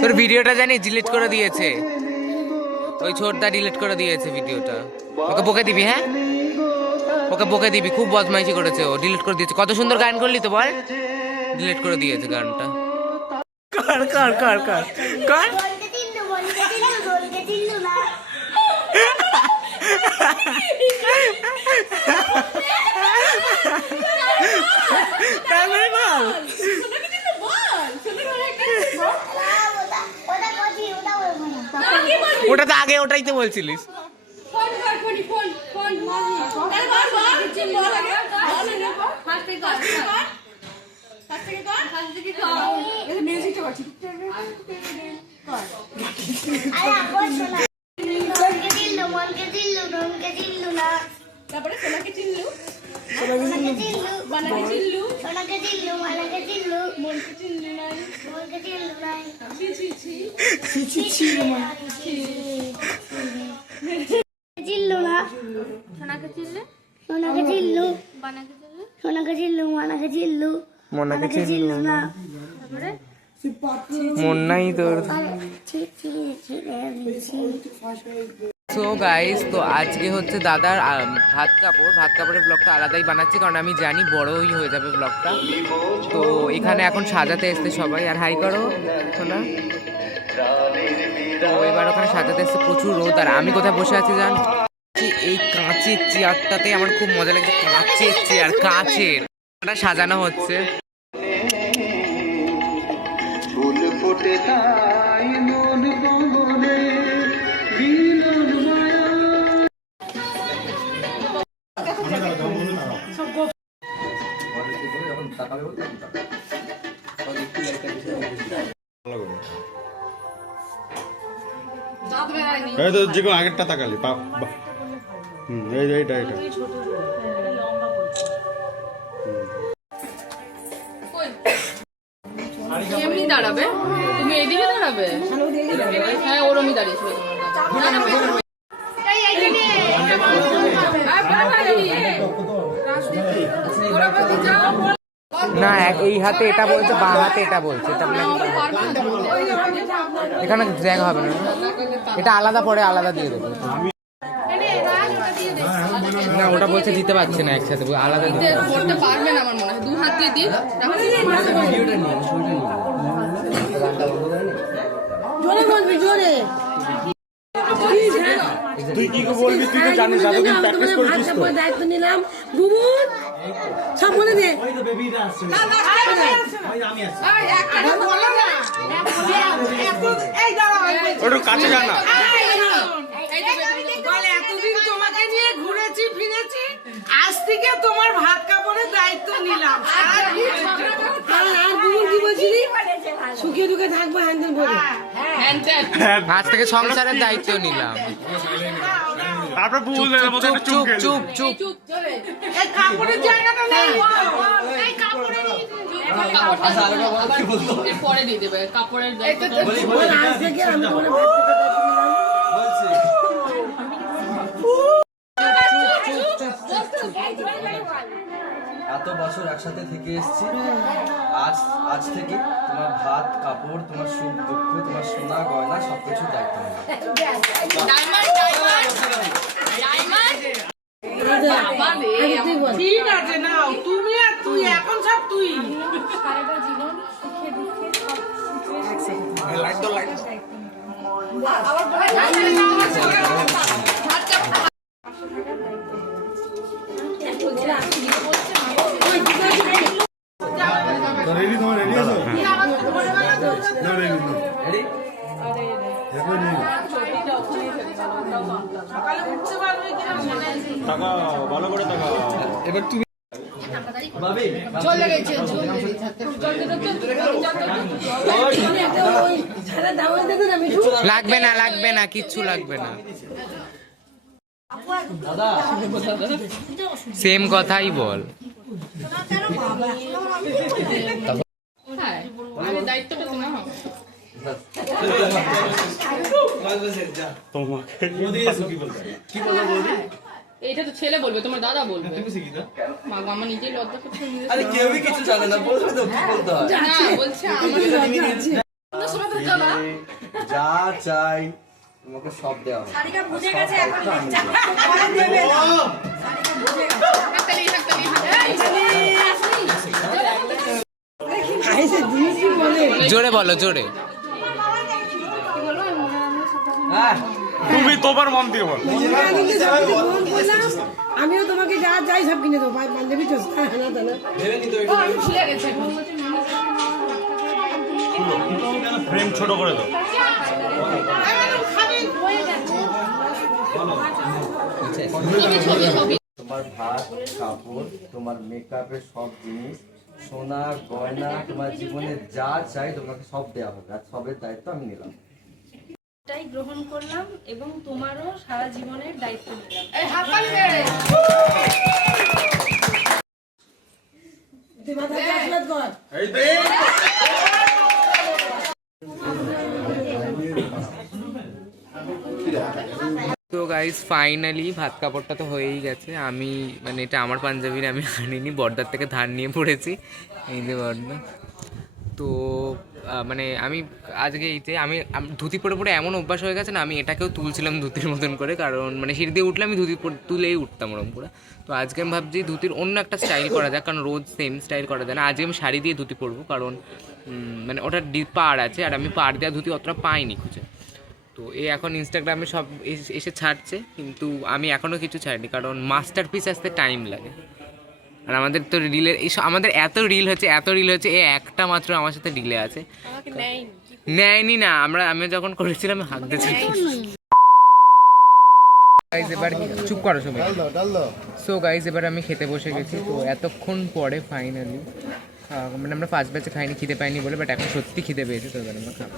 তোর ভিডিওটা জানি ডিলিট করে দিয়েছে, ওই ছোটটা ডিলিট করে দিয়েছে ভিডিওটা। ওকে বকে দিবি, হ্যাঁ ওকে বকে দিবি, খুব বদমাইশি করেছে ও, ডিলিট করে দিয়েছে। কত সুন্দর গান করলি তো বল, ডিলিট করে দিয়েছে গানটা। কর কর কর কর কর ওটা তো আগে ওটাই তো বলছিলিস। তারপরে সোনাকে চিনলু, বানাকে চিনলু, সোনাকে চিনলু, মানাকে চিনলু, মনকে চিনলু নাই, মনকে চিনলু নাই, ছি ছি ছি ছি ছি ছি চিনলু না, সোনাকে চিনলু, সোনাকে চিনলু, বানাকে চিনলু, সোনাকে চিনলু, মানাকে চিনলু, মনাকে চিনলু না, তারপরে মন নাই তোর। সো গাইস, তো আজকে হচ্ছে দাদার ভাত কাপড়ের ব্লগটা আলাদাই বানাচ্ছি, কারণ আমি জানি বড়ই হয়ে যাবে ব্লগটা। তো এখানে এখন সাজাতে এসছে সবাই, আর হাই করো শোনা। তো এবার ওখানে সাজাতে এসছে, প্রচুর রোদ, আর আমি কোথায় বসে আছি জান, এই কাঁচের চেয়ারটাতে আমার খুব মজা লাগছে। কাঁচের চেয়ার, কাঁচের ওটা সাজানো হচ্ছে। ফুল ফোটে তাই মন বনে মিলন মায়া। এই তো যে কোনো আগেরটা তাকালি এইটা এমনি দাঁড়াবে, তুমি এইদিকে দাঁড়াবে, হ্যাঁ ওরমই দাঁড়িয়েছিল না, এই হাতে এটা বলছে, বাঁ হাতে এটা বলছে, এটা এখানে জায়গা হবে না, এটা আলাদা পরে আলাদা দিয়ে দেবো। না ওটা বলছে দিতে পারছে না একসাথে, আলাদা করতে পারবে না আমার মনে হয়, দু হাত দিয়ে দিই। জোরে বলবি, জোরে। তুই কি বলবি, তুই তো জানিস, এতদিন প্র্যাকটিস করেছিস তো। দায়িত্ব নিলাম, বুবুন সব বলে দে। ওটা কাছে যা না। এতদিন তোমাকে নিয়ে ঘুরেছি ফিরেছি, আজ থেকে তোমার ভাত কাপড়ের দায়িত্ব নিলাম। আর বুবুন কি বলছিলি, সুখে দুঃখে থাকবো হ্যান্ডেল করে। আজ থেকে সংসারের দায়িত্ব নিলাম। তারপর ভুল চুপ চুপ চুপ। এই কাপড়ের জায়গাটা নেই, এই কাপড়ের পরে দিয়ে দেবে কাপড়ের। আজ থেকে আমি তোমার এত বছর একসাথে থেকে এসেছি, আজ থেকে তোমার ভাত কাপড়, তোমার সুখ দুঃখ, তোমার সোনা গয়না সবকিছু দায়িত্ব নেবে। ঠিক আছে, নাও তুমি আর তুই, এখন সব তুই। রেডি, তোমার রেডি আছো? টাকা ভালো করে টাকা। এবার তুমি চলে গেছে, লাগবে না, লাগবে না, কিচ্ছু লাগবে না, সেম কথাই বল। দায়িত্বটা তোমার হবে। তোমাকে কি বলবো বৌদি? এইটা তো ছেলে বলবে, তোমার দাদা বলবে। মা গো, আমার নিজেই লজ্জা করছে। আরে কেউই কিছু জানে না, বলবে তো কি বলতে হয়। না বলছে আমার যা চাই তোমাকে সব দেওয়া হবে। হাততালি, হাততালি, হাততালি। জোরে বলো, জোরে। হ্যাঁ তুমি তোমার মন দিয়ে বল। আমিও তোমাকে যা চাই সব কিনে দেবো বান্ধবী তো ভেবে নিতে হবে। ভুলে গেছে। ফ্রেম ছোট করে দাও। তোমার ভাত কাপড়, তোমার মেকআপের সব জিনিস, সোনা গয়না, তোমার জীবনে যা চাই তোমাকে সব দেওয়া হবে, আর সবের দায়িত্ব আমি নিলাম। এটাই গ্রহণ করলাম এবং তোমারও সারা জীবনের দায়িত্ব নিলাম। এই হাততালি দে। তো গাইস ফাইনালি ভাত কাপড়টা তো হয়েই গেছে। আমি মানে এটা আমার পাঞ্জাবির, আমি আনিনি, বর্দার থেকে ধার নিয়ে পড়েছি। এই যে বর্দা। তো মানে আমি আজকে এইতে আমি ধুতি পরে পরে এমন অভ্যাস হয়ে গেছে না, আমি এটাকেও তুলছিলাম ধুতির মতন করে, কারণ মানে সিঁড়ি দিয়ে উঠলে আমি ধুতি তুলেই উঠতাম ওরম করে। তো আজকে আমি ভাবছি ধুতির অন্য একটা স্টাইল করা যাক, কারণ রোজ সেম স্টাইল করা যায় না। আজকে আমি শাড়ি দিয়ে ধুতি পরবো, কারণ মানে ওটার পাড় আছে, আর আমি পাড় দেওয়া ধুতি অতটা পাইনি খুঁজে। তো এখন ইনস্টাগ্রামে সব এসে ছাড়ছে, কিন্তু আমি এখনও কিছু ছাড়িনি, কারণ মাস্টারপিস আসতে টাইম লাগে। আর আমাদের তো রিলের আমাদের এত রিল হচ্ছে এ একটা মাত্র আমার সাথে রিলে আছে, নেয়নি না। আমি যখন করেছিলাম হাত দিয়েছি। এবার চুপ করো সবাই। সো গাইজ এবার আমি খেতে বসে গেছি। তো এতক্ষণ পরে ফাইনালি মানে আমরা ফার্স্ট ব্যাচে খাইনি, খিদে পাইনি বলে, বাট এখন সত্যি খিদে পেয়েছে, তো এবার আমরা খাবো।